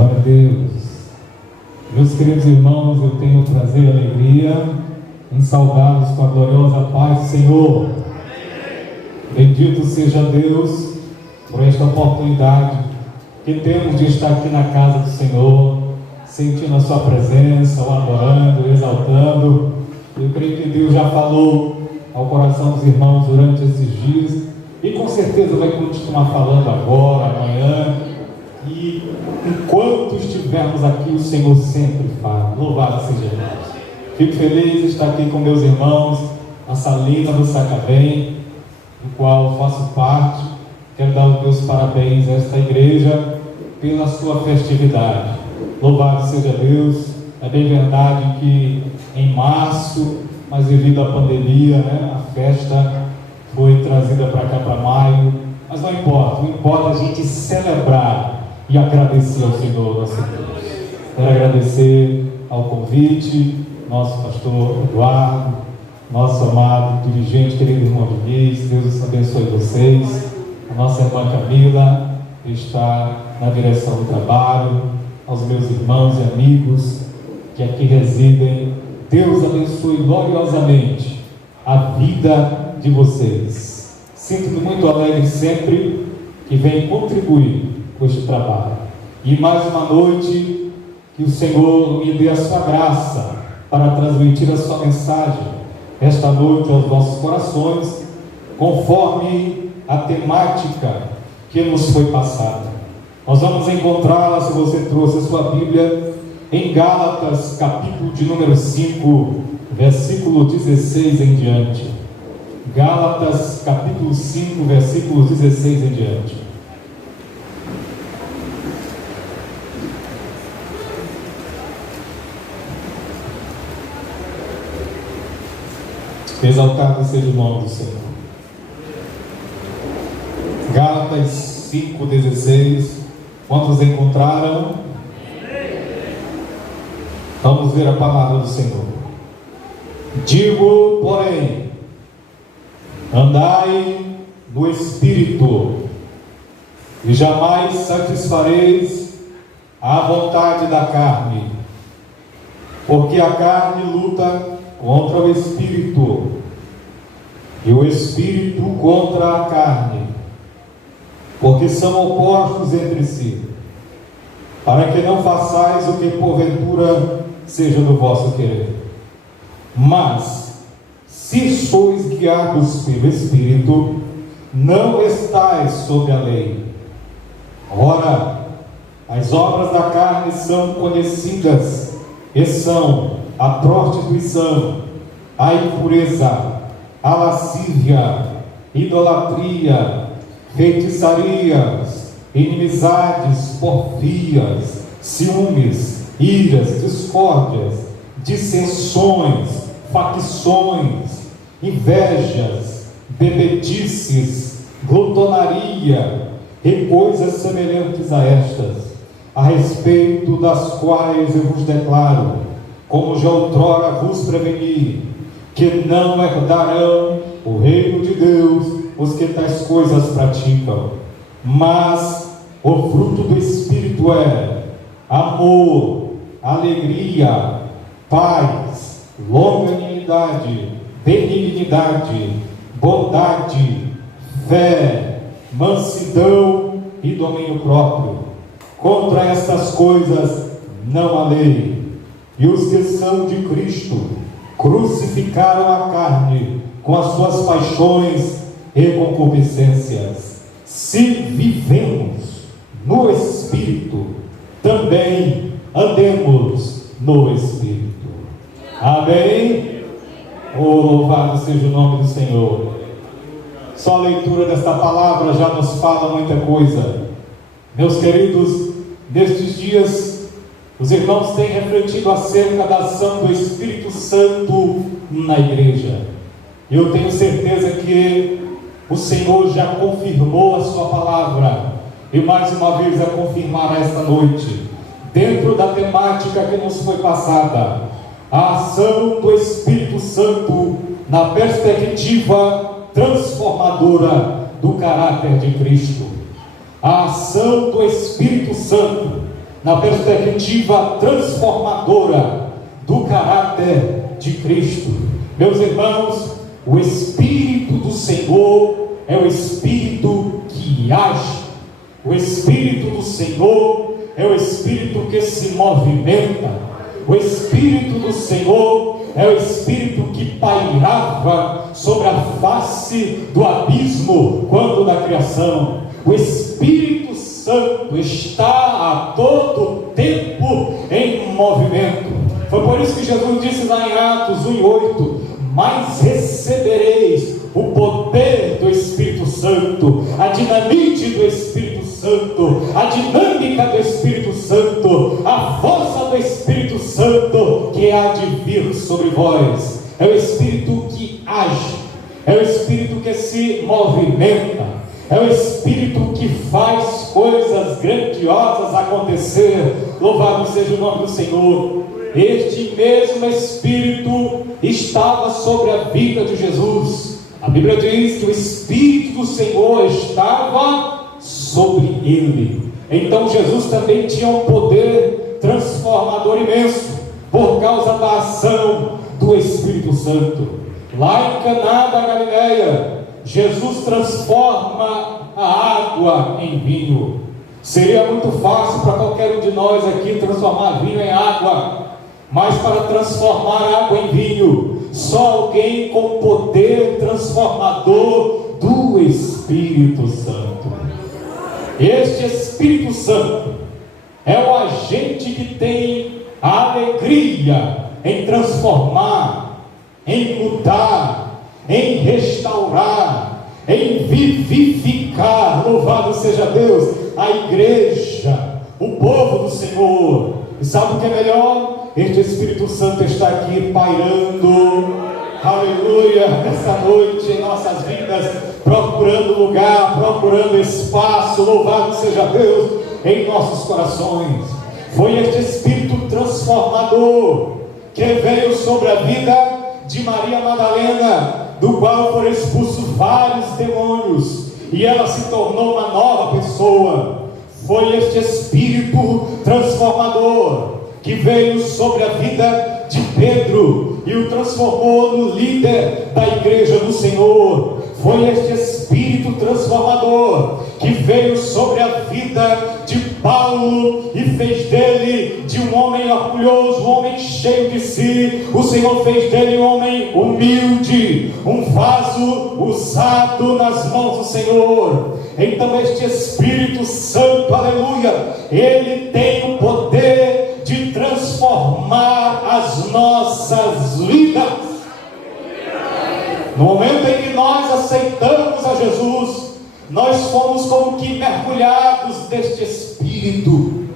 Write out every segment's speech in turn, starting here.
Glória a Deus. Meus queridos irmãos, eu tenho prazer e alegria em saudá-los com a gloriosa paz do Senhor. Bendito seja Deus por esta oportunidade que temos de estar aqui na casa do Senhor, sentindo a sua presença, o adorando, o exaltando. Eu creio que Deus já falou ao coração dos irmãos durante esses dias e com certeza vai continuar falando agora, amanhã, e enquanto estivermos aqui, o Senhor sempre fala. Louvado seja Deus. Fico feliz de estar aqui com meus irmãos, a Salina do Sacavém, do qual faço parte. Quero dar os meus parabéns a esta igreja pela sua festividade. Louvado seja Deus. É bem verdade que em março, mas devido à pandemia, a festa foi trazida para cá, para maio. Mas não importa, o importa a gente celebrar e agradecer ao Senhor, nosso Deus. Quero agradecer ao convite, nosso pastor Eduardo, nosso amado dirigente, querido irmão Diniz. Deus abençoe vocês. A nossa irmã Camila está na direção do trabalho, aos meus irmãos e amigos que aqui residem. Deus abençoe gloriosamente a vida de vocês. Sinto-me muito alegre sempre que venho contribuir com este trabalho. E mais uma noite, que o Senhor me dê a sua graça para transmitir a sua mensagem esta noite aos nossos corações, conforme a temática que nos foi passada. Nós vamos encontrá-la, se você trouxe a sua Bíblia, em Gálatas, capítulo de número 5, versículo 16 em diante. Gálatas, capítulo 5, versículo 16 em diante. Exaltado seja o nome do Senhor. Gálatas 5,16. Quantos encontraram? Vamos ver a palavra do Senhor. Digo, porém, andai no Espírito, e jamais satisfareis a vontade da carne, porque a carne luta contra o Espírito, e o Espírito contra a carne, porque são opostos entre si, para que não façais o que porventura seja do vosso querer. Mas, se sois guiados pelo Espírito, não estais sob a lei. Ora, as obras da carne são conhecidas, e são a prostituição, a impureza, a lascívia, idolatria, feitiçarias, inimizades, porfias, ciúmes, iras, discórdias, dissensões, facções, invejas, bebedices, glutonaria e coisas semelhantes a estas, a respeito das quais eu vos declaro, como já outrora vos preveni, que não herdarão o reino de Deus os que tais coisas praticam. Mas o fruto do Espírito é amor, alegria, paz, longanimidade, benignidade, bondade, fé, mansidão e domínio próprio. Contra estas coisas não há lei. E os que são de Cristo crucificaram a carne com as suas paixões e concupiscências. Se vivemos no Espírito, também andemos no Espírito. Amém? Oh, louvado seja o nome do Senhor. Só a leitura desta palavra já nos fala muita coisa. Meus queridos, nestes dias os irmãos têm refletido acerca da ação do Espírito Santo na igreja. Eu tenho certeza que o Senhor já confirmou a sua palavra, e mais uma vez a confirmará esta noite, dentro da temática que nos foi passada, a ação do Espírito Santo na perspectiva transformadora do caráter de Cristo. A ação do Espírito Santo na perspectiva transformadora do caráter de Cristo. Meus irmãos, o Espírito do Senhor é o Espírito que age. O Espírito do Senhor é o Espírito que se movimenta. O Espírito do Senhor é o Espírito que pairava sobre a face do abismo quando da criação. O Espírito Santo está a todo tempo em movimento. Foi por isso que Jesus disse lá em Atos 1:8: mas recebereis o poder do Espírito Santo, a dinamite do Espírito Santo, a dinâmica do Espírito Santo, a força do Espírito Santo que há de vir sobre vós. É o Espírito que age, é o Espírito que se movimenta, é o Espírito que faz coisas grandiosas acontecer. Louvado seja o nome do Senhor. Este mesmo Espírito estava sobre a vida de Jesus. A Bíblia diz que o Espírito do Senhor estava sobre ele. Então Jesus também tinha um poder transformador imenso, por causa da ação do Espírito Santo. Lá em Caná da Galileia, Jesus transforma a água em vinho. Seria muito fácil para qualquer um de nós aqui transformar vinho em água, mas para transformar água em vinho, só alguém com poder transformador do Espírito Santo. Este Espírito Santo é o agente que tem a alegria em transformar, em mudar, em restaurar, em vivificar. Louvado seja Deus, a igreja, o povo do Senhor. E sabe o que é melhor? Este Espírito Santo está aqui pairando, aleluia, essa noite em nossas vidas, procurando lugar, procurando espaço. Louvado seja Deus, em nossos corações. Foi este Espírito transformador que veio sobre a vida de Maria Madalena, do qual foram expulsos vários demônios, e ela se tornou uma nova pessoa. Foi este Espírito transformador que veio sobre a vida de Pedro e o transformou no líder da igreja do Senhor. Foi este Espírito transformador que veio sobre a vida de Paulo e fez dele de um homem orgulhoso, um homem cheio de si. O Senhor fez dele um homem humilde, um vaso usado nas mãos do Senhor. Então este Espírito Santo, aleluia, ele tem o poder de transformar as nossas vidas. No momento em que nós aceitamos a Jesus, nós fomos como que mergulhados deste Espírito,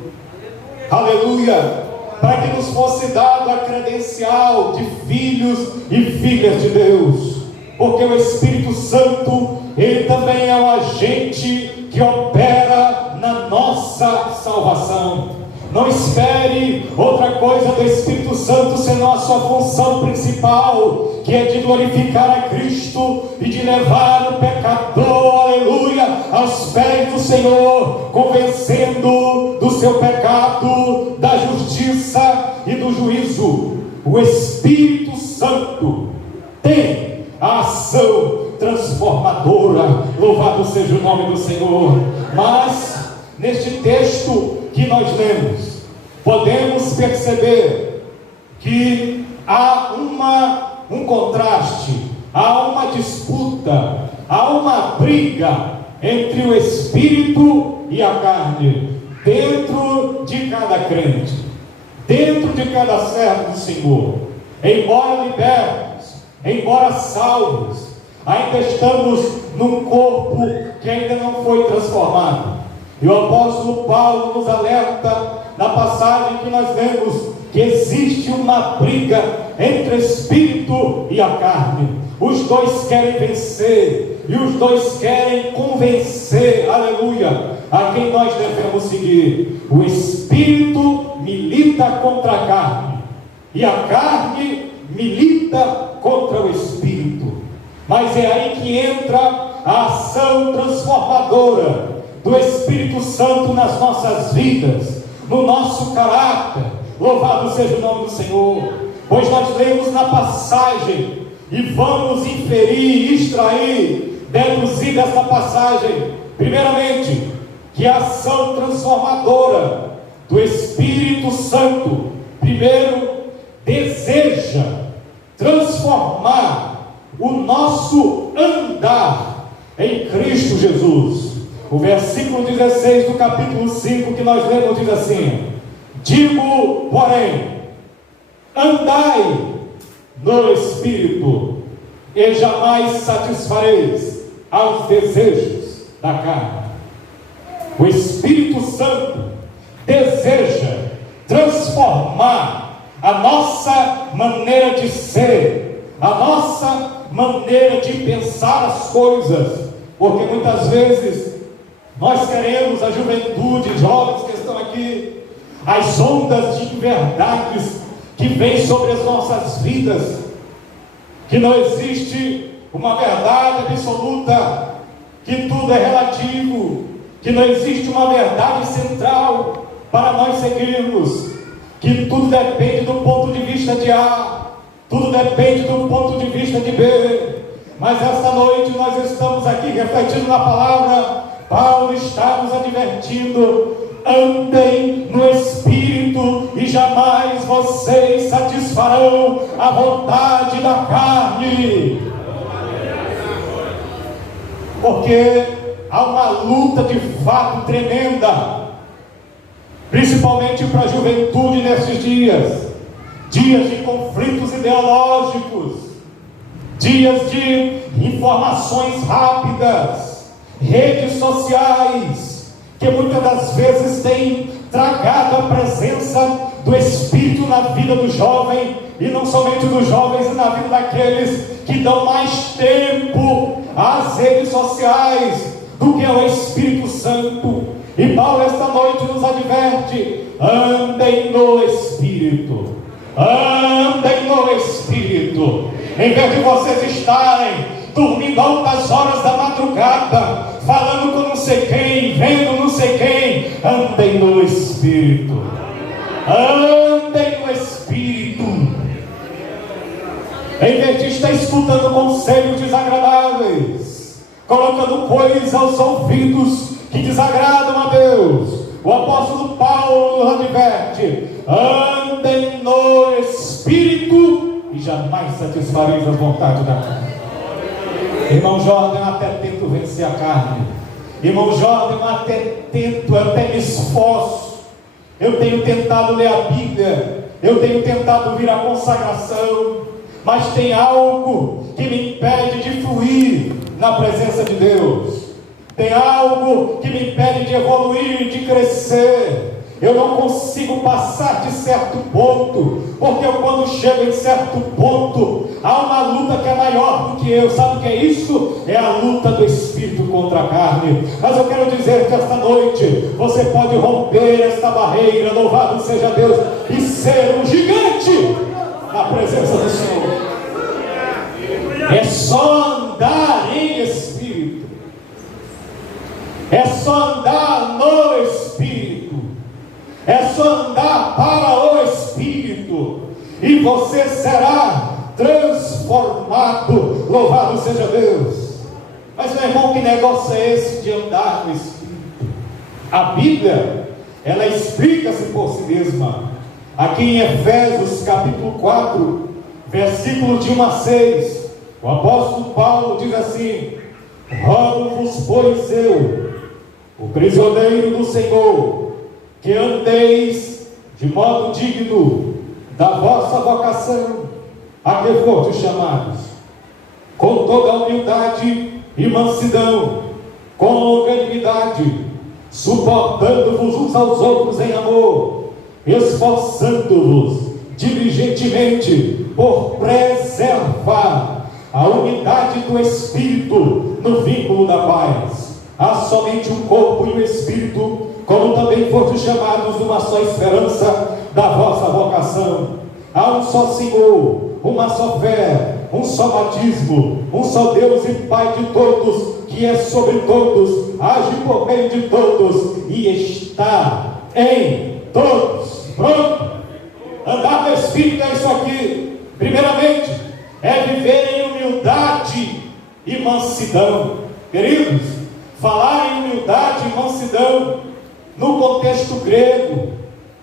aleluia, para que nos fosse dado a credencial de filhos e filhas de Deus, porque o Espírito Santo, ele também é o agente que opera na nossa salvação. Não espere outra coisa do Espírito Santo senão a sua função principal, que é de glorificar a Cristo e de levar o pecador, aleluia, aos pés do Senhor, convencendo do seu pecado, da justiça e do juízo. O Espírito Santo tem a ação transformadora. Louvado seja o nome do Senhor. Mas neste texto que nós lemos, podemos perceber que há um contraste, há uma disputa, há uma briga entre o Espírito e a carne, dentro de cada crente, dentro de cada servo do Senhor. Embora libertos, embora salvos, ainda estamos num corpo que ainda não foi transformado. E o apóstolo Paulo nos alerta na passagem que nós lemos que existe uma briga entre o Espírito e a carne. Os dois querem vencer e os dois querem convencer, aleluia, a quem nós devemos seguir. O Espírito milita contra a carne e a carne milita contra o Espírito. Mas é aí que entra a ação transformadora do Espírito Santo nas nossas vidas, no nosso caráter. Louvado seja o nome do Senhor. Pois nós lemos na passagem e vamos inferir, extrair, deduzir dessa passagem, primeiramente, que a ação transformadora do Espírito Santo, primeiro, deseja transformar o nosso andar em Cristo Jesus. O versículo 16 do capítulo 5 que nós lemos diz assim: digo, porém, andai no Espírito, e jamais satisfareis aos desejos da carne. O Espírito Santo deseja transformar a nossa maneira de ser, a nossa maneira de pensar as coisas, porque muitas vezes nós queremos, a juventude, jovens que estão aqui, as ondas de verdades que vêm sobre as nossas vidas, que não existe uma verdade absoluta, que tudo é relativo, que não existe uma verdade central para nós seguirmos, que tudo depende do ponto de vista de A, tudo depende do ponto de vista de B. Mas esta noite nós estamos aqui refletindo na palavra. Paulo está nos advertindo: andem no Espírito e jamais vocês satisfarão a vontade da carne. Porque há uma luta de fato tremenda, principalmente para a juventude nesses dias de conflitos ideológicos, dias de informações rápidas, redes sociais, que muitas das vezes têm tragado a presença do Espírito na vida do jovem, e não somente dos jovens, e na vida daqueles que dão mais tempo às redes sociais do que ao Espírito Santo. E Paulo esta noite nos adverte: andem no Espírito, andem no Espírito. Em vez de vocês estarem dormindo altas horas da madrugada, falando com não sei quem, vendo não sei quem, andem no Espírito, andem no Espírito. Em vez de estar escutando conselhos desagradáveis, colocando coisas aos ouvidos que desagradam a Deus, o apóstolo Paulo nos adverte: andem no Espírito e jamais satisfareis a vontade da carne. Irmão Jordan, eu até tento vencer a carne. Irmão Jordan, eu até me esforço. Eu tenho tentado ler a Bíblia, eu tenho tentado vir à consagração, mas tem algo que me impede de fluir na presença de Deus. Tem algo que me impede de evoluir, de crescer. Eu não consigo passar de certo ponto, porque quando chego em certo ponto, há uma luta que é maior do que eu. Sabe o que é isso? É a luta do Espírito contra a carne. Mas eu quero dizer que esta noite você pode romper esta barreira, louvado seja Deus, e ser um gigante na presença do Senhor. É só andar em Espírito, é só andar no Espírito, é só andar para o Espírito, e você será transformado. Louvado seja Deus. Mas meu irmão, que negócio é esse de andar no Espírito? A Bíblia, ela explica-se por si mesma. Aqui em Efésios capítulo 4, versículo de 1 a 6, o apóstolo Paulo diz assim: rogo-vos, pois eu, o prisioneiro do Senhor, que andeis de modo digno da vossa vocação, a que fostes chamados, com toda a humildade e mansidão, com longanimidade, suportando-vos uns aos outros em amor, esforçando-vos diligentemente por preservar a unidade do Espírito no vínculo da paz. Há somente um corpo e um Espírito, como também fostes chamados numa só esperança da vossa vocação. Há um só Senhor, uma só fé, um só batismo, um só Deus e Pai de todos, que é sobre todos, age por meio de todos e está em Todos. Pronto? Andar no Espírito é isso aqui. Primeiramente, é viver em humildade e mansidão. Queridos, falar em humildade e mansidão no contexto grego,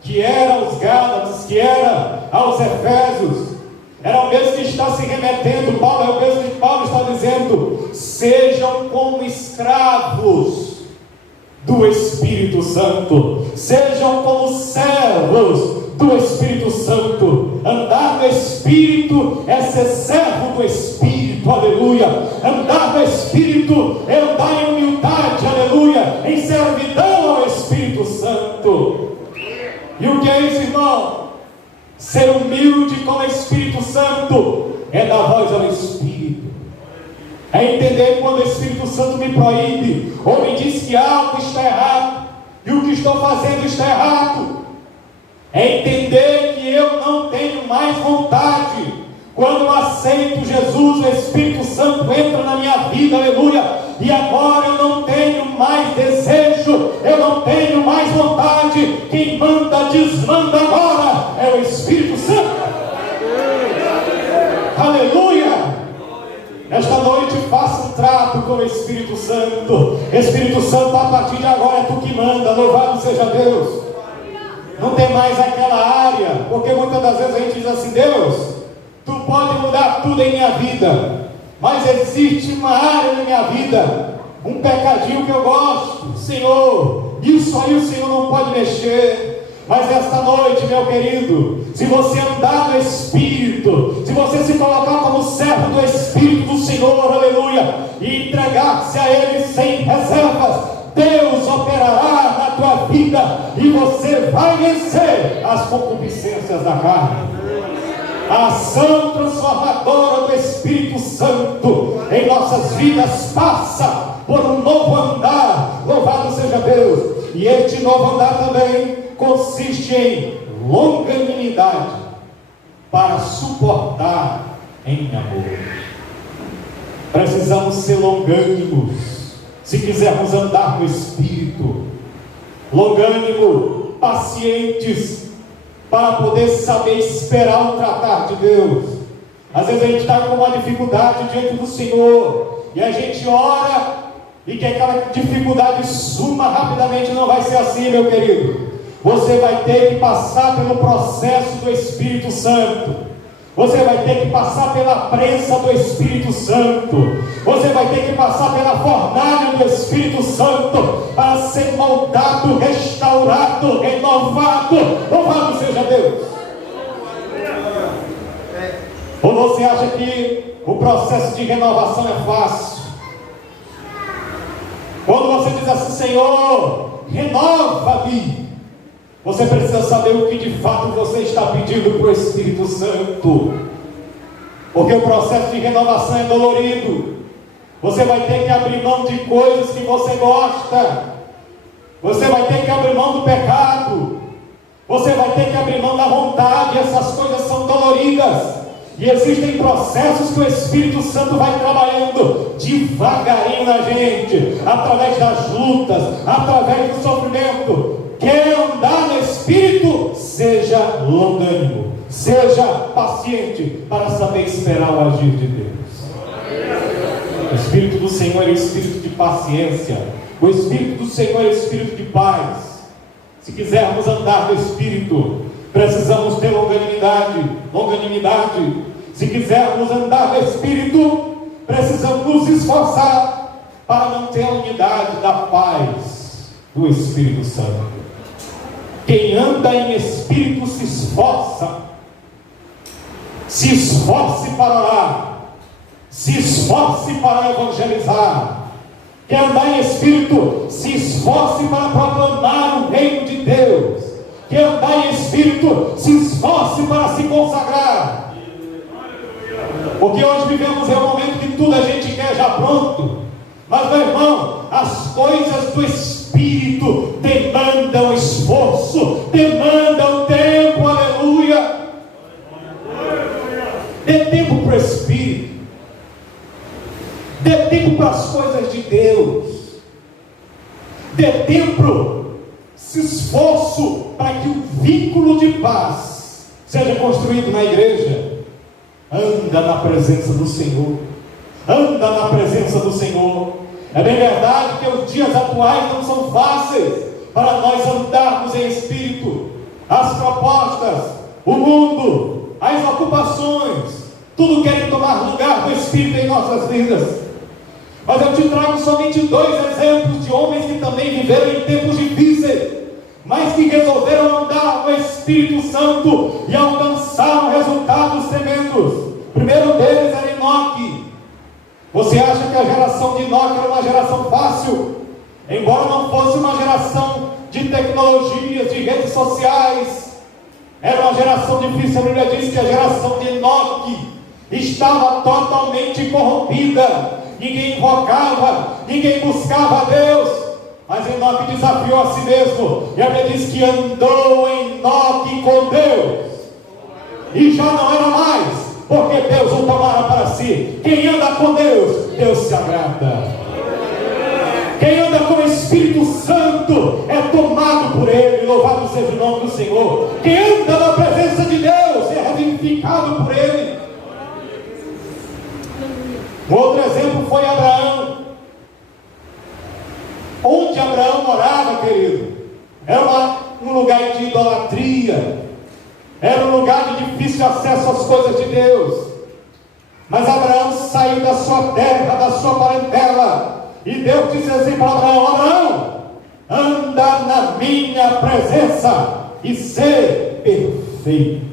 que era aos Gálatas, que era aos Efésios, era o mesmo que está se remetendo. Paulo é o mesmo que Paulo está dizendo: sejam como escravos do Espírito Santo, sejam como servos do Espírito Santo. Andar no Espírito é ser servo do Espírito, aleluia. Andar no Espírito é andar em humildade, aleluia, em servidão ao Espírito Santo. E o que é isso, irmão? Ser humilde com o Espírito Santo é dar voz ao Espírito, é entender quando o Espírito Santo me proíbe ou me diz que algo está errado e o que estou fazendo está errado. É entender que eu não tenho mais vontade. Quando eu aceito Jesus, o Espírito Santo entra na minha vida, aleluia, e agora eu não tenho mais desejo, eu não tenho mais vontade. Quem manda, desmanda agora é o Espírito Santo. Aleluia. Esta noite faça um trato com o Espírito Santo. Espírito Santo, a partir de agora é tu que manda. Louvado seja Deus. Não tem mais aquela área, porque muitas das vezes a gente diz assim: Deus, tu pode mudar tudo em minha vida, mas existe uma área na minha vida, um pecadinho que eu gosto, Senhor, isso aí o Senhor não pode mexer. Mas esta noite, meu querido, se você andar no Espírito, se você se colocar como servo do Espírito do Senhor, aleluia, e entregar-se a Ele sem reservas, Deus operará na tua vida e você vai vencer as concupiscências da carne. A ação transformadora do Espírito Santo em nossas vidas passa por um novo andar. Louvado seja Deus. E este novo andar também consiste em longanimidade, para suportar em amor. Precisamos ser longânimos se quisermos andar no Espírito. Longânimo, pacientes, para poder saber esperar o tratar de Deus. Às vezes a gente está com uma dificuldade diante do Senhor, e a gente ora e que aquela dificuldade suma rapidamente. Não vai ser assim, meu querido. Você vai ter que passar pelo processo do Espírito Santo. Você vai ter que passar pela prensa do Espírito Santo. Você vai ter que passar pela fornalha do Espírito Santo para ser moldado, restaurado, renovado. Louvado seja Deus. Ou você acha que o processo de renovação é fácil? Quando você diz assim: Senhor, renova-me, você precisa saber o que de fato você está pedindo para o Espírito Santo, porque o processo de renovação é dolorido. Você vai ter que abrir mão de coisas que você gosta, você vai ter que abrir mão do pecado, você vai ter que abrir mão da vontade. Essas coisas são doloridas, e existem processos que o Espírito Santo vai trabalhando devagarinho na gente, através das lutas, através do sofrimento. Quer andar no Espírito? Seja longânimo, seja paciente, para saber esperar o agir de Deus. O Espírito do Senhor é o Espírito de paciência. O Espírito do Senhor é o Espírito de paz. Se quisermos andar no Espírito, precisamos ter longanimidade. Se quisermos andar no Espírito, precisamos nos esforçar para manter a unidade da paz do Espírito Santo. Quem anda em Espírito se esforça. Se esforce para orar, se esforce para evangelizar. Quem andar em Espírito se esforce para proclamar o reino de Deus. Quem andar em Espírito se esforce para se consagrar. Porque hoje vivemos um momento que tudo a gente quer já pronto. Mas, meu irmão, as coisas do Espírito demandam esforço, demandam tempo, aleluia. Dê tempo para o Espírito, dê tempo para as coisas de Deus, dê tempo. esse esforço para que um vínculo de paz seja construído na igreja, anda na presença do Senhor. Anda na presença do Senhor. É bem verdade que os dias atuais não são fáceis para nós andarmos em espírito. As propostas, o mundo, as ocupações, tudo querem tomar lugar do espírito em nossas vidas. Mas eu te trago somente 2 exemplos de homens que também viveram em tempos difíceis, mas que resolveram andar no Espírito Santo e alcançaram resultados tremendos. O primeiro deles era Enoque. Você acha que a geração de Enoque era uma geração fácil? Embora não fosse uma geração de tecnologias, de redes sociais, era uma geração difícil. A Bíblia diz que a geração de Enoque estava totalmente corrompida. Ninguém invocava, ninguém buscava a Deus. Mas Enoque desafiou a si mesmo, e a Bíblia diz que andou Enoque com Deus, e já não era mais, porque Deus o tomara para si. Quem anda com Deus, Deus se agrada. Quem anda com o Espírito Santo é tomado por Ele. Louvado seja o nome do Senhor. Quem anda na presença de Deus é vivificado por Ele. Um outro exemplo foi Abraão. Onde Abraão morava, querido, era um lugar de idolatria, era um lugar de difícil acesso às coisas de Deus. Mas Abraão saiu da sua terra, da sua parentela, e Deus disse assim para Abraão: Abraão, anda na minha presença e ser perfeito.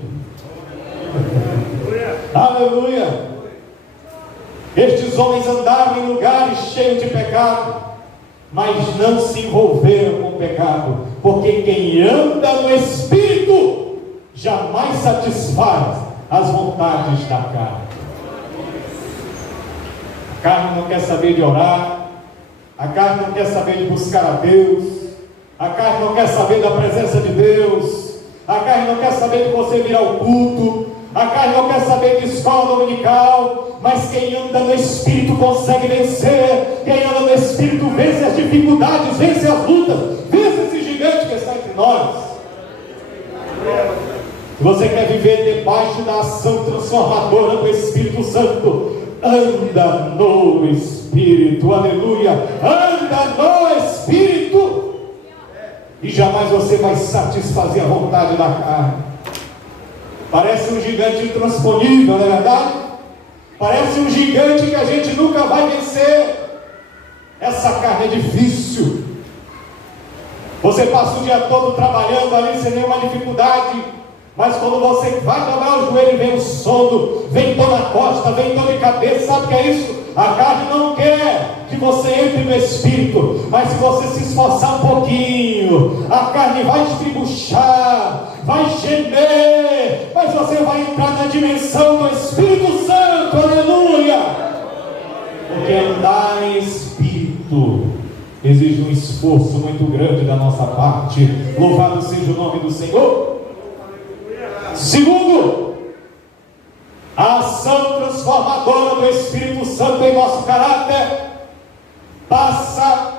Aleluia. Estes homens andaram em lugares cheios de pecado, mas não se envolveram com o pecado, porque quem anda no Espírito jamais satisfaz as vontades da carne. A carne não quer saber de orar, a carne não quer saber de buscar a Deus, a carne não quer saber da presença de Deus, a carne não quer saber de você vir ao culto, a carne não quer saber de escola dominical. Mas quem anda no Espírito consegue vencer. Quem anda no Espírito vence as dificuldades, vence as lutas, vence esse gigante que está entre nós. Se você quer viver debaixo da ação transformadora do Espírito Santo, anda no Espírito. Aleluia. Anda no Espírito, e jamais você vai satisfazer a vontade da carne. Parece um gigante intransponível, não é verdade? Parece um gigante que a gente nunca vai vencer. Essa carne é difícil. Você passa o dia todo trabalhando ali sem nenhuma dificuldade, mas quando você vai dobrar o joelho, vem o sono, vem dor na costa, vem dor de cabeça. Sabe o que é isso? A carne não quer que você entre no Espírito, mas se você se esforçar um pouquinho, a carne vai estribuchar, vai gemer, mas você vai entrar na dimensão do Espírito Santo. Aleluia. Porque andar em Espírito exige um esforço muito grande da nossa parte. Louvado seja o nome do Senhor. Segundo, a ação transformadora do Espírito Santo em nosso caráter passa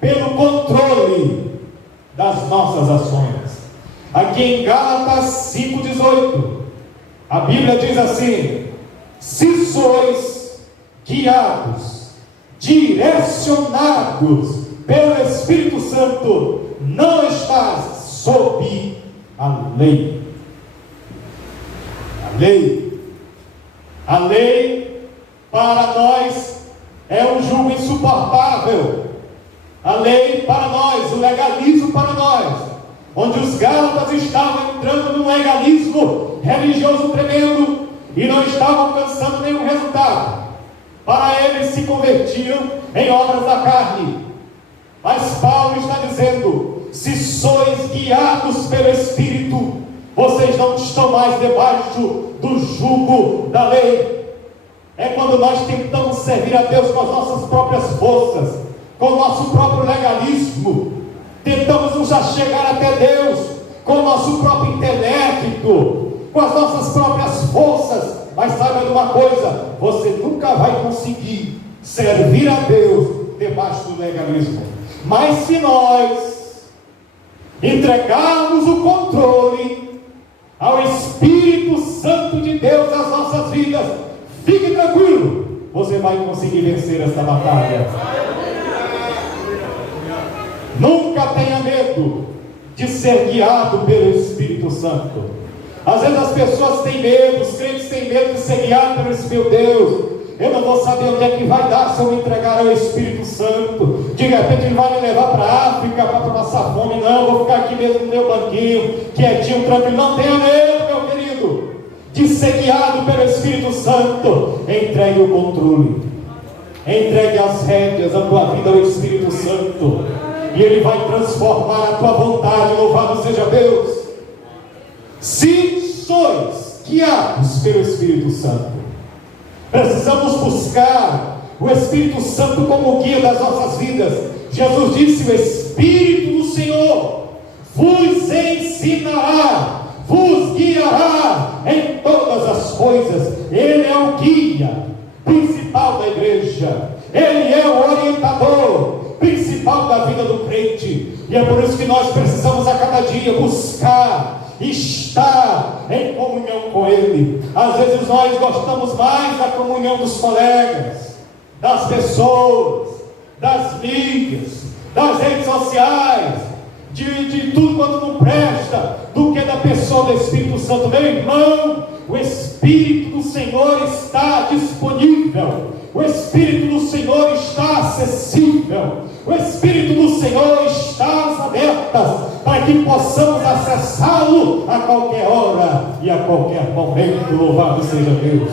pelo controle das nossas ações. Aqui em Gálatas 5,18, a Bíblia diz assim: se sois guiados, direcionados pelo Espírito Santo, não estás sob a lei. A lei para nós é um jugo insuportável. A lei para nós, o legalismo para nós, onde os gálatas estavam entrando num legalismo religioso tremendo e não estavam alcançando nenhum resultado. Para eles se convertiam em obras da carne. Mas Paulo está dizendo: se sois guiados pelo Espírito, vocês não estão mais debaixo do jugo da lei. É quando nós tentamos servir a Deus com as nossas próprias forças, com o nosso próprio legalismo, tentamos nos achegar até Deus com o nosso próprio intelecto, com as nossas próprias forças. Mas saiba de uma coisa: você nunca vai conseguir servir a Deus debaixo do legalismo. Mas se nós entregarmos o controle ao Espírito Santo de Deus nas nossas vidas, fique tranquilo, você vai conseguir vencer essa batalha. Nunca tenha medo de ser guiado pelo Espírito Santo. Às vezes as pessoas têm medo, os crentes têm medo de ser guiados pelo Espírito. Meu Deus, eu não vou saber onde é que vai dar se eu me entregar ao Espírito Santo. De repente ele vai me levar para a África para passar fome. Não, vou ficar aqui mesmo no meu banquinho, quietinho, tranquilo. Não tenha medo, meu querido, de ser guiado pelo Espírito Santo. Entregue o controle, entregue as rédeas da tua vida ao Espírito Santo, e Ele vai transformar a tua vontade. Louvado seja Deus. Se sois guiados pelo Espírito Santo, precisamos buscar o Espírito Santo como guia das nossas vidas. Jesus disse: o Espírito do Senhor vos ensinará, vos guiará em todas as coisas. Ele é o guia principal da igreja, Ele é o orientador principal da vida do crente, e é por isso que nós precisamos a cada dia buscar estar em comunhão com Ele. Às vezes nós gostamos mais da comunhão dos colegas, das pessoas, das mídias, das redes sociais, de tudo quanto não presta, do que da pessoa do Espírito Santo. Meu irmão, o Espírito do Senhor está disponível, o Espírito do Senhor está acessível, o Espírito do Senhor está às abertas, para que possamos acessá-lo a qualquer hora e a qualquer momento. Louvado seja Deus.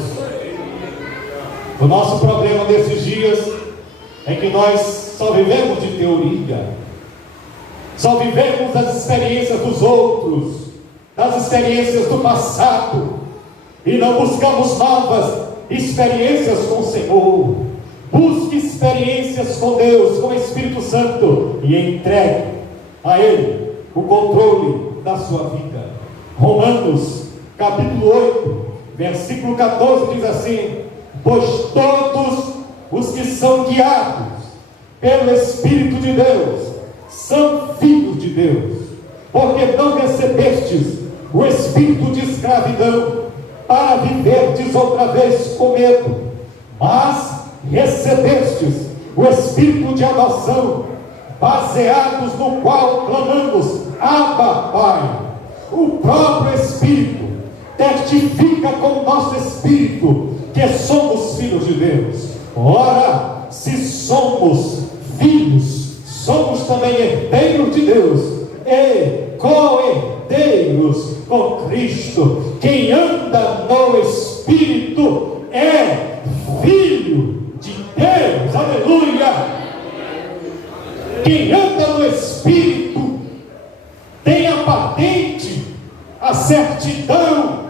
O nosso problema desses dias é que nós só vivemos de teoria, só vivemos das experiências dos outros, das experiências do passado, e não buscamos novas experiências com o Senhor. Busque experiências com Deus, com o Espírito Santo, e entregue a Ele o controle da sua vida. Romanos capítulo 8 versículo 14 diz assim: pois todos os que são guiados pelo Espírito de Deus são filhos de Deus, porque não recebestes o espírito de escravidão para viverdes outra vez com medo, mas recebestes o espírito de adoção, baseados no qual clamamos: Abba, Pai. O próprio Espírito testifica com o nosso espírito que somos filhos de Deus. Ora, se somos filhos, somos também herdeiros de Deus e co-herdeiros com Cristo. Quem anda no Espírito é filho de Deus. Aleluia! Quem anda no Espírito tem a patente, a certidão,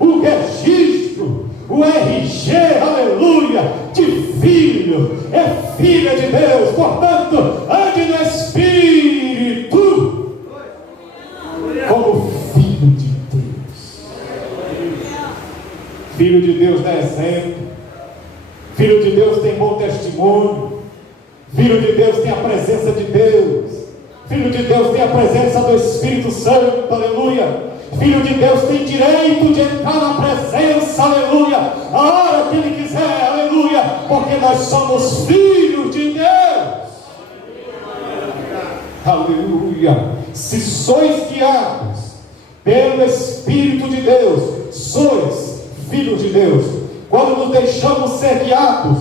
o registro, o RG, aleluia, de filho, é filha de Deus. Portanto, ande no Espírito como filho de Deus. Filho de Deus dá exemplo, filho de Deus tem bom testemunho, filho de Deus tem a presença de Deus, filho de Deus tem a presença do Espírito Santo, aleluia. Filho de Deus tem direito de entrar na presença, aleluia, a hora que Ele quiser, aleluia, porque nós somos filhos de Deus, aleluia. Se sois guiados pelo Espírito de Deus, sois filhos de Deus. Quando nos deixamos ser guiados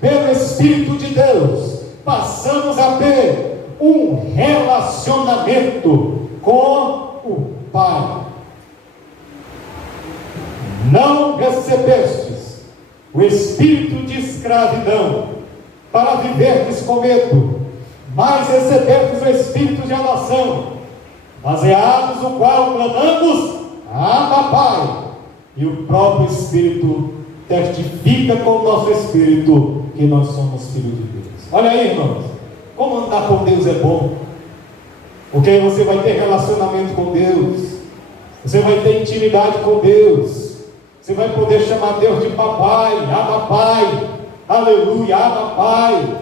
pelo Espírito de Deus, passamos a ter um relacionamento com o Pai. Não recebestes o espírito de escravidão para viverdes com medo, mas recebestes o espírito de adoção, baseados no qual clamamos: Abba, Pai. E o próprio Espírito testifica com o nosso espírito que nós somos filhos de Deus. Olha aí, irmãos, como andar com Deus é bom, porque aí você vai ter relacionamento com Deus, você vai ter intimidade com Deus, você vai poder chamar Deus de papai, Abba, Pai, aleluia, Abba, Pai.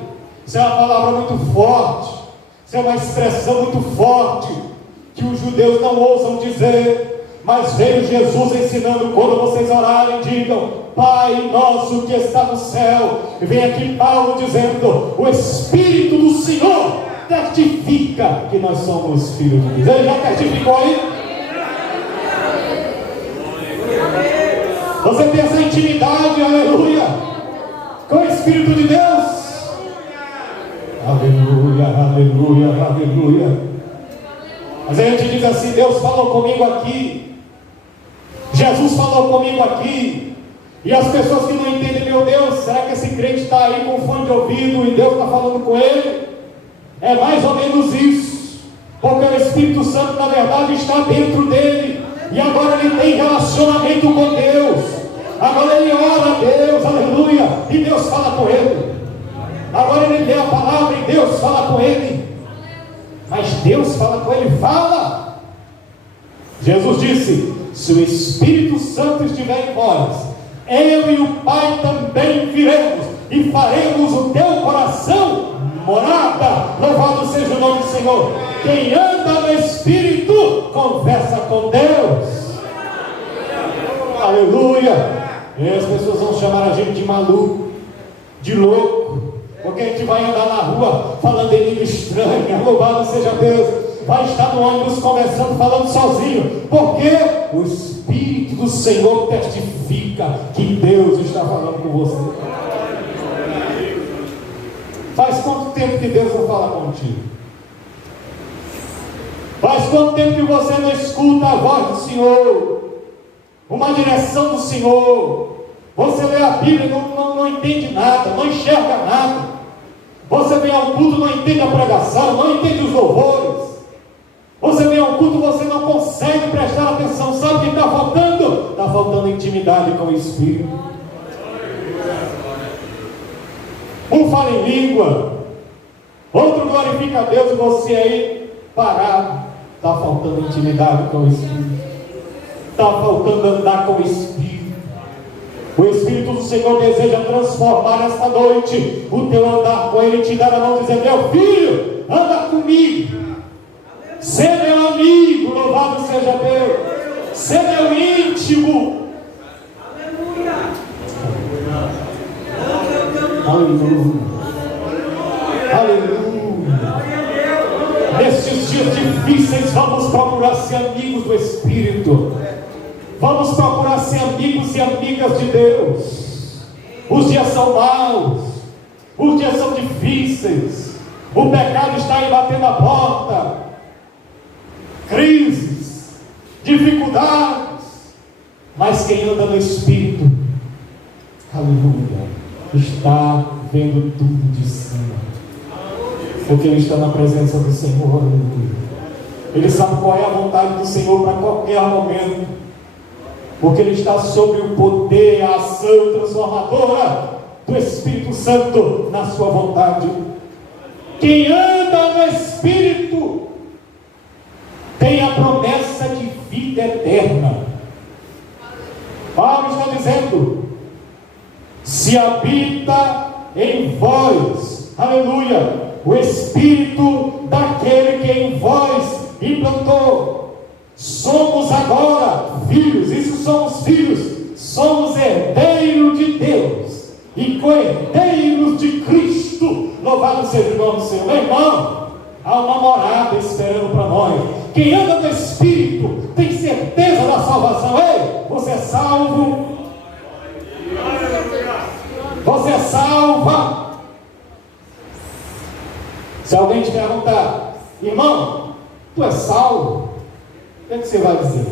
Isso é uma palavra muito forte, isso é uma expressão muito forte, que os judeus não ousam dizer, mas veio Jesus ensinando: quando vocês orarem, digam: Pai nosso que está no céu. E vem aqui Paulo dizendo: o Espírito do Senhor certifica que nós somos filhos de Deus. Ele já certificou aí? Você tem essa intimidade, aleluia, com o Espírito de Deus. Aleluia, aleluia, aleluia. Mas a gente diz assim: Deus falou comigo aqui, Jesus falou comigo aqui. E as pessoas que não entendem: meu Deus, será que esse crente está aí com fone de ouvido e Deus está falando com ele? É mais ou menos isso, porque o Espírito Santo na verdade está dentro dele, e agora ele tem relacionamento com Deus. Agora ele ora a Deus, aleluia, e Deus fala com ele. Agora ele lê a palavra e Deus fala com ele. Mas Deus fala com ele, fala. Jesus disse: se o Espírito Santo estiver em vós, eu e o Pai também viremos e faremos o teu coração morada. Louvado seja o nome do Senhor. Quem anda no Espírito conversa com Deus. Aleluia. E as pessoas vão chamar a gente de maluco, de louco, porque a gente vai andar na rua falando em língua estranha. Louvado seja Deus. Vai estar no ônibus conversando, falando sozinho, porque o Espírito do Senhor testifica que Deus está falando com você. Faz quanto tempo que Deus não fala contigo? Faz quanto tempo que você não escuta a voz do Senhor, uma direção do Senhor? Você lê a Bíblia e não entende nada, não enxerga nada. Você vem ao culto, não entende a pregação, não entende os louvores. Você vem ao culto, você não consegue prestar atenção. Sabe o que está faltando? Está faltando intimidade com o Espírito. Um fala em língua, outro glorifica a Deus, e você aí parado. Está faltando intimidade com o Espírito. Está faltando andar com o Espírito. O Espírito do Senhor deseja transformar esta noite o teu andar com Ele, te dar a mão, dizer: meu filho, anda comigo. Ser meu amigo, louvado seja Deus. Ser meu íntimo. Aleluia. Aleluia. Nestes dias difíceis, vamos procurar ser amigos do Espírito. Vamos procurar ser amigos e amigas de Deus. Os dias são maus, os dias são difíceis, o pecado está aí batendo a porta, crises, dificuldades, mas quem anda no Espírito, aleluia, está vendo tudo de cima, porque ele está na presença do Senhor, aleluia. Ele sabe qual é a vontade do Senhor para qualquer momento, porque ele está sob o poder, a ação transformadora do Espírito Santo na sua vontade. Quem anda no Espírito tem a promessa de vida eterna. Paulo está dizendo: se habita em vós, aleluia, o Espírito daquele que em vós implantou. Somos agora filhos, isso somos filhos, somos herdeiros de Deus e co-herdeiros de Cristo. Louvado seja o nome do Senhor. Meu irmão, há uma morada esperando para nós. Quem anda no Espírito tem certeza da salvação. Ei, você é salvo, você é salva. Se alguém te perguntar: irmão, tu és salvo? O que é que você vai dizer?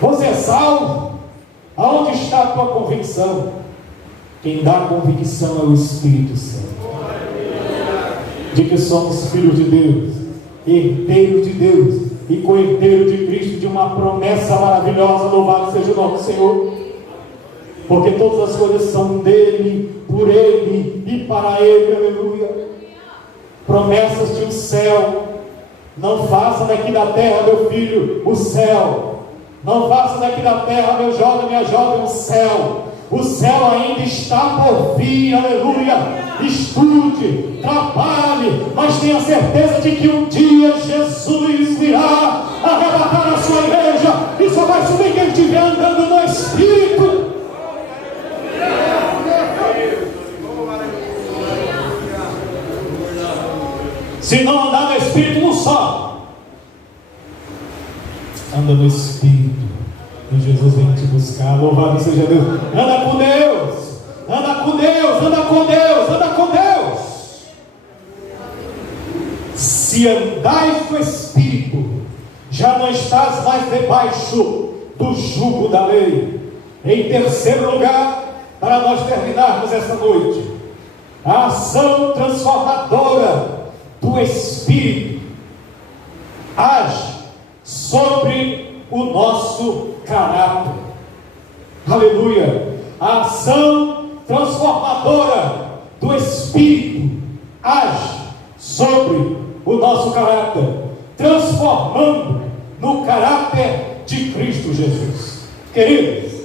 Você é salvo? Aonde está a tua convicção? Quem dá a convicção é o Espírito Santo, de que somos filhos de Deus, herdeiros de Deus e co-herdeiros de Cristo, de uma promessa maravilhosa. Louvado seja o nome do Senhor, porque todas as coisas são dele, por ele e para ele, aleluia. Promessas de um céu. Não faça daqui da terra, meu filho, o céu. Não faça daqui da terra, meu jovem, minha jovem, o céu. O céu ainda está por vir, aleluia. Estude, trabalhe, mas tenha certeza de que um dia Jesus virá arrebatar a sua igreja, e só vai subir quem estiver andando no Espírito. Se não andar no Espírito, não sobe. Anda no Espírito, e Jesus vem te buscar. Louvado seja Deus. Anda com Deus. Anda com Deus, anda com Deus, anda com Deus. Se andais no Espírito, já não estás mais debaixo do jugo da lei. Em terceiro lugar, para nós terminarmos esta noite, a ação transformadora do Espírito age sobre o nosso caráter. Aleluia. A ação transformadora do Espírito age sobre o nosso caráter, transformando no caráter de Cristo Jesus. Queridos,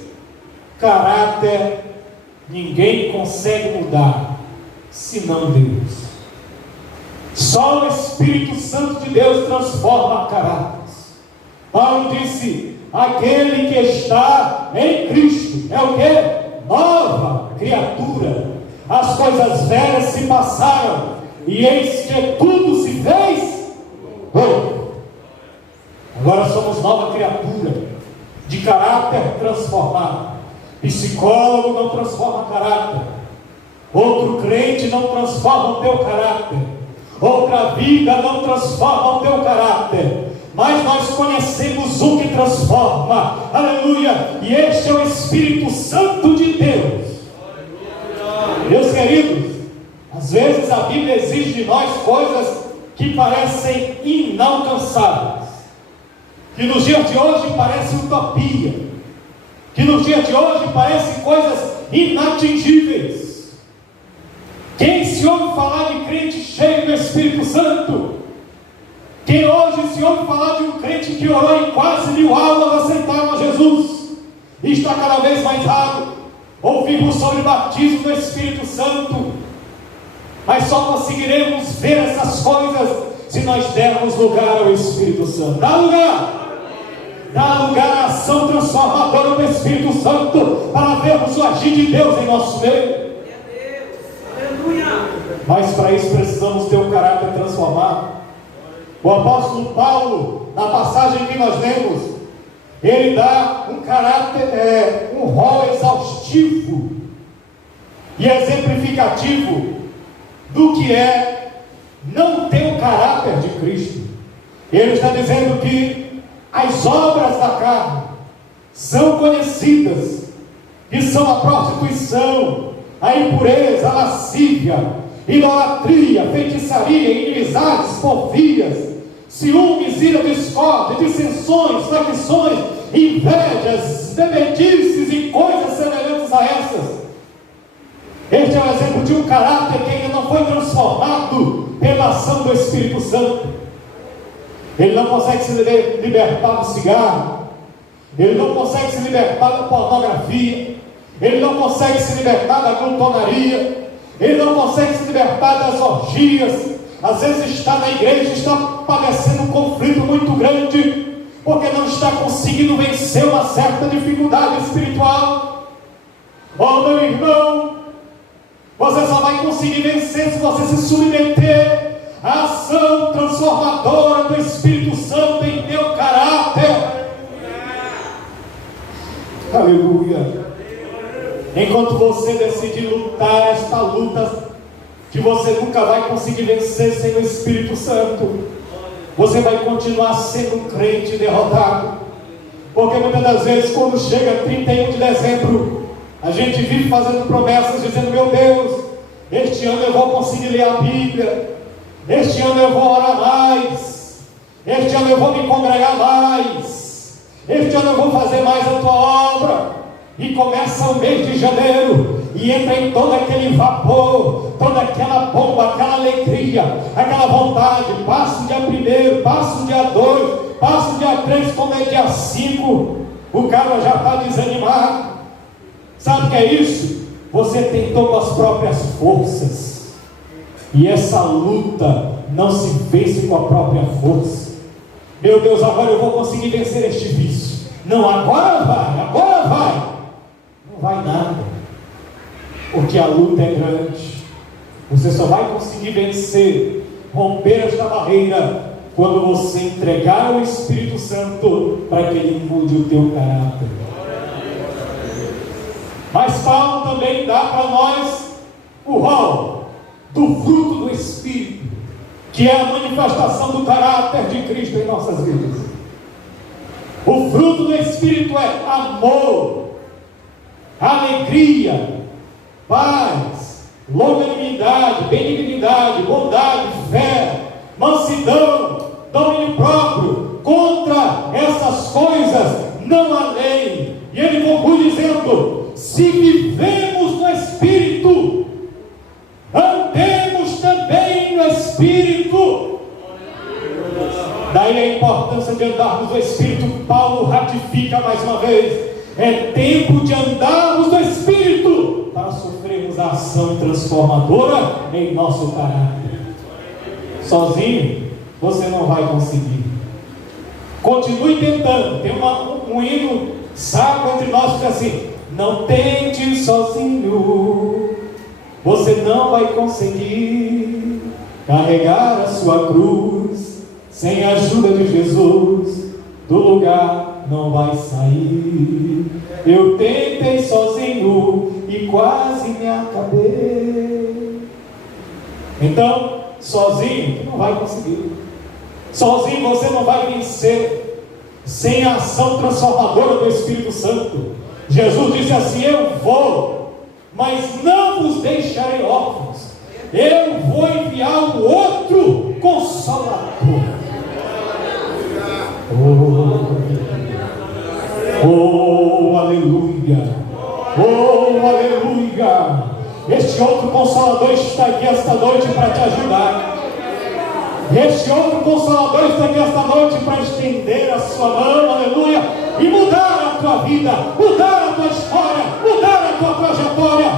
caráter ninguém consegue mudar senão Deus. Só o Espírito Santo de Deus transforma caráteres. Paulo disse: aquele que está em Cristo é o quê? Nova criatura. As coisas velhas se passaram, e eis que tudo se fez novo. Agora somos nova criatura, de caráter transformado. Psicólogo não transforma caráter, outro crente não transforma o teu caráter, outra vida não transforma o teu caráter, mas nós conhecemos um que transforma, aleluia, e este é o Espírito Santo de Deus. Meus queridos, às vezes a Bíblia exige de nós coisas que parecem inalcançáveis, que nos dias de hoje parece utopia, que nos dias de hoje parecem coisas inatingíveis. Quem se ouve falar de crente cheio do Espírito Santo? Quem hoje se ouve falar de um crente que orou em quase 1000 almas aceitaram a Jesus? E está cada vez mais raro. Ouvimos sobre o batismo do Espírito Santo, mas só conseguiremos ver essas coisas se nós dermos lugar ao Espírito Santo. Dá lugar à ação transformadora do Espírito Santo, para vermos o agir de Deus em nosso meio. Mas para isso precisamos ter um caráter transformado. O apóstolo Paulo, na passagem que nós lemos, ele dá um caráter, um rol exaustivo e exemplificativo do que é não ter o caráter de Cristo. Ele está dizendo que as obras da carne são conhecidas, que são a prostituição, a impureza, a lascívia, idolatria, feitiçaria, inimizades, porfias, ciúmes, ira, discórdia, dissensões, facções, invejas, bebedices e coisas semelhantes a essas. Este é o exemplo de um caráter que ainda não foi transformado pela ação do Espírito Santo. Ele não consegue se libertar do cigarro, ele não consegue se libertar da pornografia, ele não consegue se libertar da glutonaria, ele não consegue se libertar das orgias. Às vezes está na igreja, está padecendo um conflito muito grande, porque não está conseguindo vencer uma certa dificuldade espiritual. Oh, meu irmão, você só vai conseguir vencer se você se submeter à ação transformadora do Espírito Santo em teu caráter. Aleluia. Enquanto você decidir lutar esta luta, que você nunca vai conseguir vencer sem o Espírito Santo, você vai continuar sendo um crente derrotado. Porque muitas das vezes, quando chega 31 de dezembro, a gente vive fazendo promessas, dizendo: meu Deus, este ano eu vou conseguir ler a Bíblia, este ano eu vou orar mais, este ano eu vou me congregar mais, este ano eu vou fazer mais a tua obra. E começa o mês de janeiro, e entra em todo aquele vapor, toda aquela bomba, aquela alegria, aquela vontade. Passa o dia 1º, passa o dia 2, passa o dia 3, quando é dia 5, o cara já está desanimado. Sabe o que é isso? Você tentou com as próprias forças, e essa luta não se vence com a própria força. Meu Deus, agora eu vou conseguir vencer este vício. Não, agora vai. Não vai nada, porque a luta é grande. Você só vai conseguir vencer, romper esta barreira, quando você entregar o Espírito Santo para que ele mude o teu caráter. Mas Paulo também dá para nós o rol do fruto do Espírito, que é a manifestação do caráter de Cristo em nossas vidas. O fruto do Espírito é amor, alegria, paz, longanimidade, benignidade, bondade, fé, mansidão, domínio próprio. Contra essas coisas não há lei. E ele conclui dizendo: se vivemos no Espírito, andemos também no Espírito. Daí a importância de andarmos no Espírito. Paulo ratifica mais uma vez: é tempo de andarmos no Espírito, para sofrermos a ação transformadora em nosso caráter. Sozinho você não vai conseguir. Continue tentando. Tem um hino sacro entre nós que diz assim: não tente sozinho, você não vai conseguir carregar a sua cruz. Sem a ajuda de Jesus, do lugar não vai sair. Eu tentei sozinho e quase me acabei. Então, sozinho você não vai conseguir. Sozinho você não vai vencer. Sem a ação transformadora do Espírito Santo. Jesus disse assim: eu vou, mas não vos deixarei órfãos. Eu vou enviar o outro Consolador. Oh, aleluia. Oh, aleluia. Este outro Consolador está aqui esta noite para te ajudar. Este outro Consolador está aqui esta noite para estender a sua mão, aleluia, e mudar a tua vida, mudar a tua história, mudar a tua trajetória.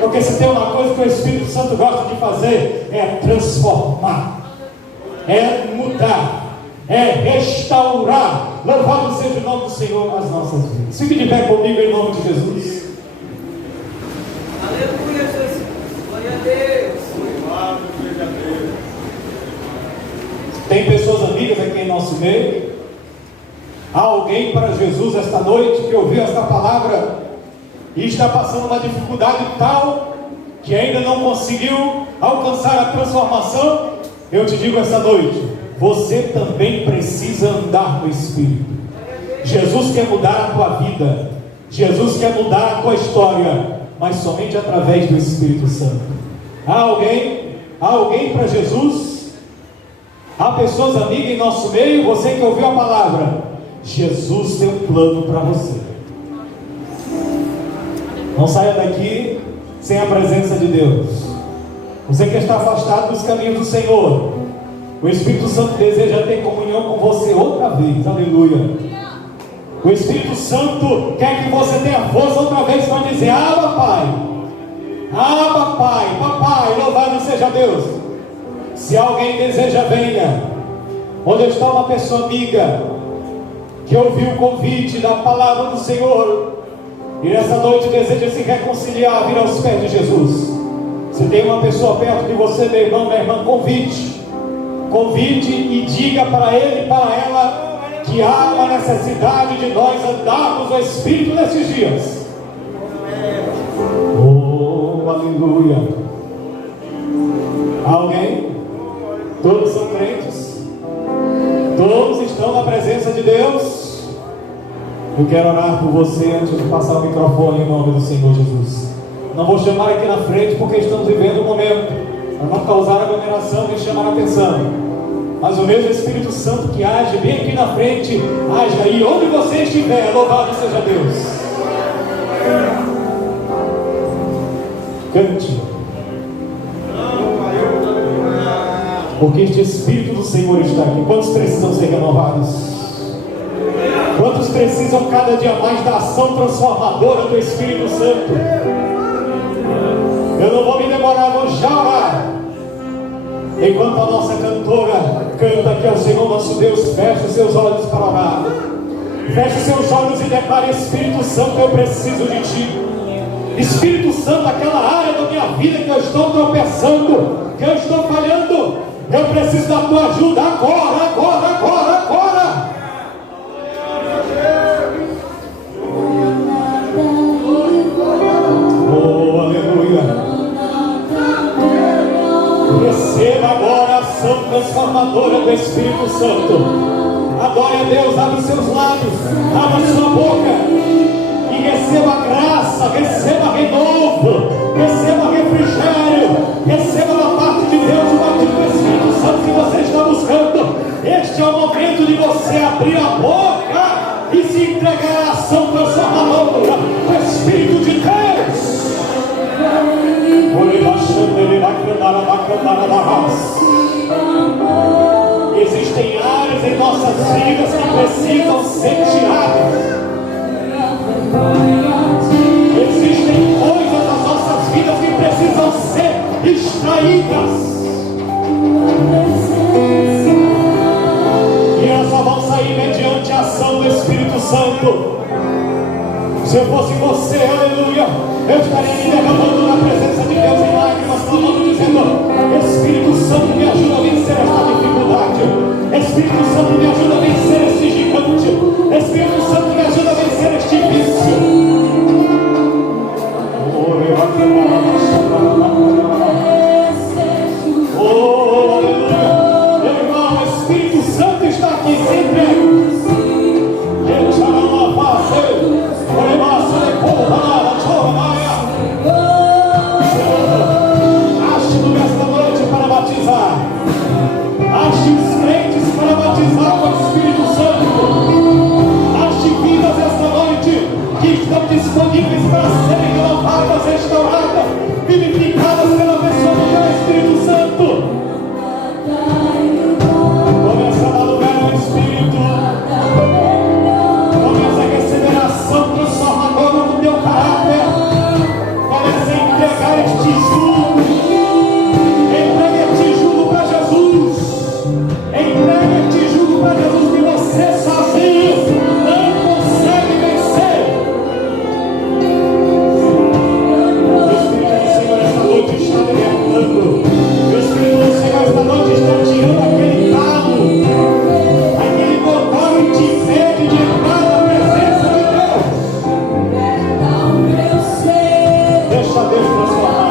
Porque se tem uma coisa que o Espírito Santo gosta de fazer, é transformar, é mudar, é restaurar. Louvado seja o nome do Senhor nas nossas vidas. Fique de pé comigo em nome de Jesus. Aleluia, Jesus. Glória a Deus. Louvado seja Deus. Tem pessoas amigas aqui em nosso meio. Há alguém para Jesus esta noite que ouviu esta palavra e está passando uma dificuldade tal que ainda não conseguiu alcançar a transformação. Eu te digo esta noite: você também precisa andar no Espírito. Jesus quer mudar a tua vida, Jesus quer mudar a tua história, mas somente através do Espírito Santo. Há alguém para Jesus? Há pessoas amigas em nosso meio? Você que ouviu a palavra, Jesus tem um plano para você. Não saia daqui sem a presença de Deus. Você que está afastado dos caminhos do Senhor, o Espírito Santo deseja ter comunhão com você outra vez. Aleluia. O Espírito Santo quer que você tenha força outra vez para dizer: Abba, Pai. Abba, Pai. Papai, louvado seja Deus. Se alguém deseja, venha. Onde está uma pessoa amiga que ouviu o convite da palavra do Senhor e nessa noite deseja se reconciliar, vir aos pés de Jesus? Se tem uma pessoa perto de você, meu irmão, minha irmã, convide e diga para ele e para ela que há uma necessidade de nós andarmos no Espírito nesses dias. Oh, aleluia. Alguém? Todos são crentes? Todos estão na presença de Deus? Eu quero orar por você antes de passar o microfone em nome do Senhor Jesus. Não vou chamar aqui na frente porque estamos vivendo um momento para não causar aglomeração nem chamar a atenção. Mas o mesmo Espírito Santo que age bem aqui na frente, age aí onde você estiver. Louvado seja Deus. Cante. Porque este Espírito do Senhor está aqui. Quantos precisam ser renovados? Quantos precisam cada dia mais da ação transformadora do Espírito Santo. Eu não vou me demorar, vou já orar. Enquanto a nossa cantora canta aqui ao Senhor nosso Deus, feche os seus olhos para orar. Feche os seus olhos e declare: Espírito Santo, eu preciso de Ti. Espírito Santo, aquela área da minha vida que eu estou tropeçando, que eu estou falhando, eu preciso da Tua ajuda agora, agora, agora, agora. Oh, aleluia. Receba agora a ação transformadora do Espírito Santo. Adore a Deus, abre os seus lábios, abre a sua boca e receba graça, receba renovo, receba refrigério, receba da parte de Deus o batismo do Espírito Santo que você está buscando. Este é o momento de você abrir a boca e se entregar à ação transformadora do Espírito de Deus. Existem áreas em nossas vidas que precisam ser tiradas. Existem coisas nas nossas vidas que precisam ser extraídas. E elas só vão sair mediante a ação do Espírito Santo. Se eu fosse você, aleluia, eu estaria me derramando na presença de Deus em lágrimas, falando, dizendo: Espírito Santo, me ajuda a vencer esta dificuldade. Espírito Santo, me ajuda a vencer este gigante. Espírito Santo, me ajuda a vencer este vício. Oh, aleluia. Meu irmão, o Espírito Santo está aqui sempre. Ache-nos esta noite para batizar. Ache os crentes para batizar com o Espírito Santo. Ache vidas esta noite que estão disponíveis para serem renovadas, restauradas, vivificadas pela pessoa do Espírito Santo. Começa a dar lugar ao Espírito. Começa a receber a ação transformadora do teu caráter. Começa a entregar este jugo. Entrega este jugo para Jesus. Entrega este jugo para Jesus que você sozinho não consegue vencer. O Espírito do Senhor esta noite está libertando. O Espírito do Senhor esta noite está tirando aquele calo, aquele botão que te impede de entrar na presença de Deus. Deixa Deus transformar.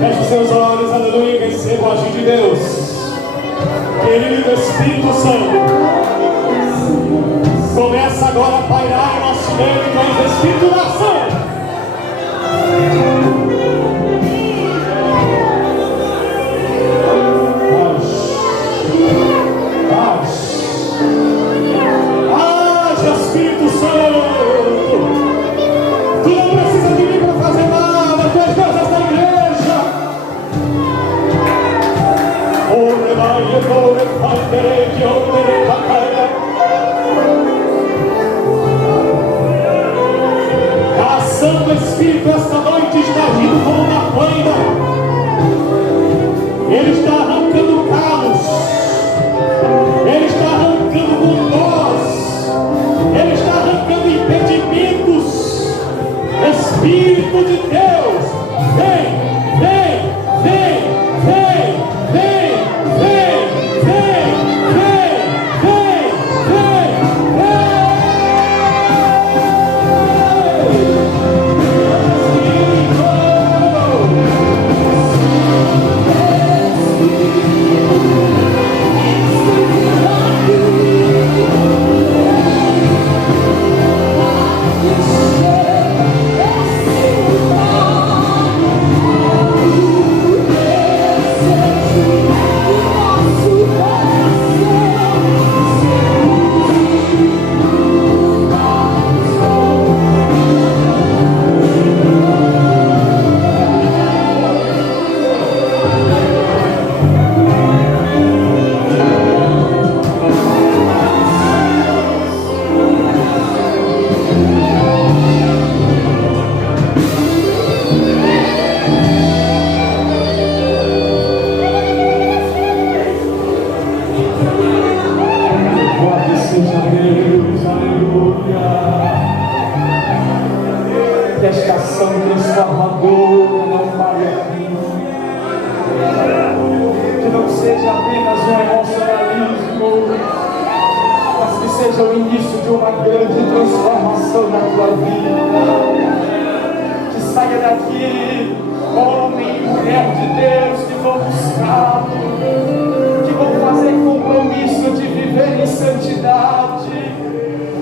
Feche seus olhos, aleluia, e receba o agir de Deus. Querido Espírito Santo, começa agora a pairar em nosso meio, tu és Espírito da ação. Espírito seja o início de uma grande transformação na tua vida. Que saia daqui homem e mulher de Deus que vão buscá-lo, que vão fazer compromisso de viver em santidade,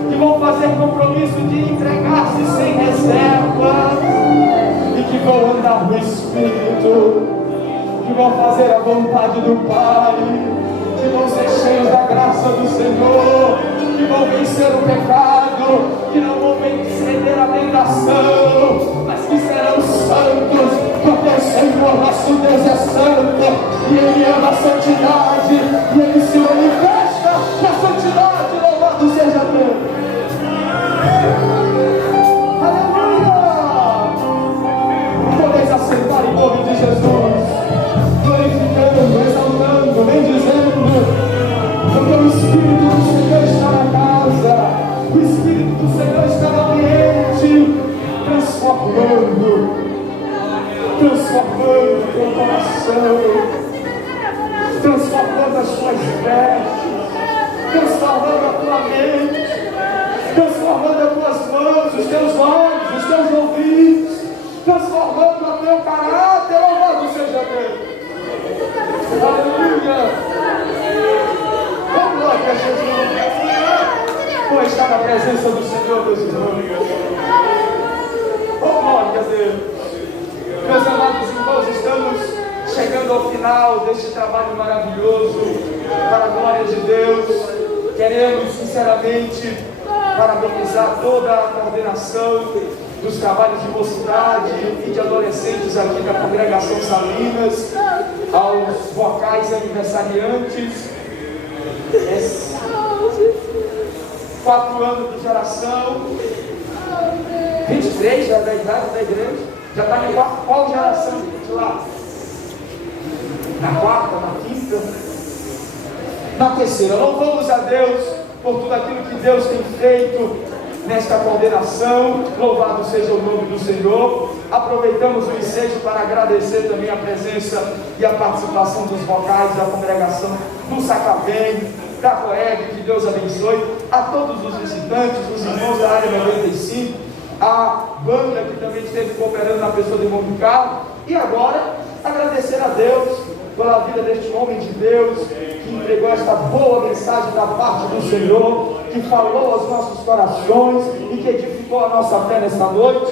que vão fazer compromisso de entregar-se sem reserva, e que vão andar no Espírito, que vão fazer a vontade do Pai, que vão ser cheios da graça do Senhor, que vão vencer o pecado, que não vão vencer a tentação, mas que serão santos, porque o Senhor nosso Deus é santo, e Ele ama a santidade, e Ele se manifesta na santidade. Louvado seja Deus. Aleluia! Podeis assentar em nome de Jesus, glorificando, exaltando, bendizendo, porque o Espírito do Senhor está na casa, o Espírito do Senhor está no ambiente, transformando o teu coração, transformando as tuas vestes, transformando a tua mente, transformando as tuas mãos, os teus olhos, os teus ouvidos, transformando o teu caráter. Louvado seja Deus. Aleluia. Vamos lá, que Jesus por estar na presença do Senhor, meus irmãos. Oh, glória a Deus. Meus amados irmãos, estamos chegando ao final deste trabalho maravilhoso para a glória de Deus. Queremos sinceramente parabenizar toda a coordenação dos trabalhos de mocidade e de adolescentes aqui da congregação Salinas, aos vocais aniversariantes, 4 anos de geração, 23 já da idade da igreja. Já está em qual geração, gente, lá? Na 4ª, na 5ª, na 3ª. Louvamos a Deus por tudo aquilo que Deus tem feito nesta coordenação. Louvado seja o nome do Senhor. Aproveitamos o ensejo para agradecer também a presença e a participação dos vocais da congregação do Sacavém, da Coeb. Que Deus abençoe a todos os visitantes, os irmãos da área 95, a banda que também esteve cooperando na pessoa de Monte Carlo. E agora, agradecer a Deus pela vida deste homem de Deus, que entregou esta boa mensagem da parte do Senhor, que falou aos nossos corações e que edificou a nossa fé nesta noite.